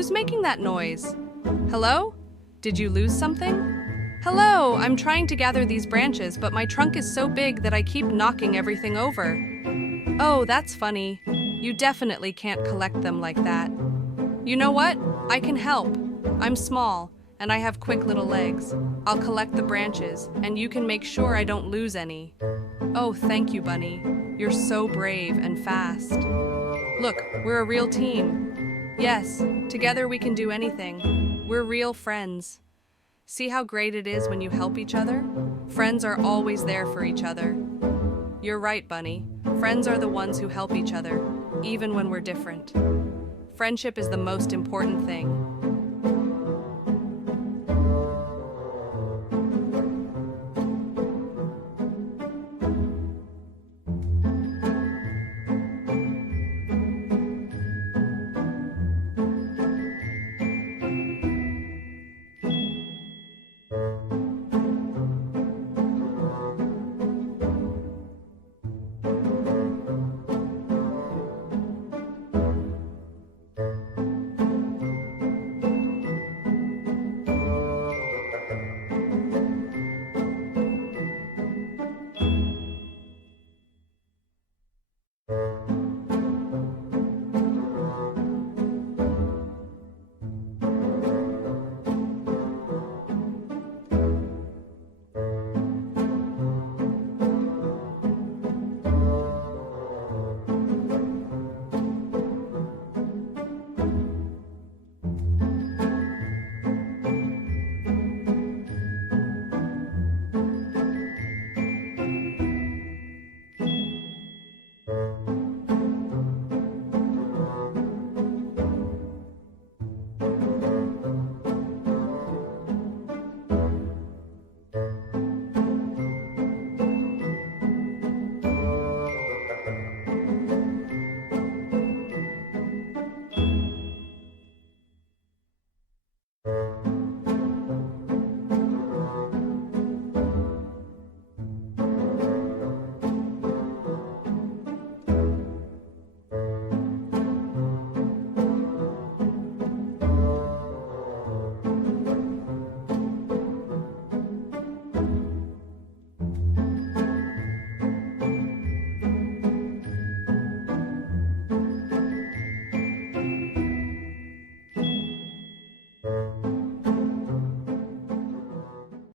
Who's making that noise? Hello? Did you lose something? Hello, I'm trying to gather these branches, but my trunk is so big that I keep knocking everything over. Oh, that's funny. You definitely can't collect them like that. You know what? I can help. I'm small, and I have quick little legs. I'll collect the branches, and you can make sure I don't lose any. Oh, thank you, Bunny. You're so brave and fast. Look, we're a real team. Yes, together we can do anything. We're real friends. See how great it is when you help each other? Friends are always there for each other. You're right, Bunny. Friends are the ones who help each other, even when we're different. Friendship is the most important thing.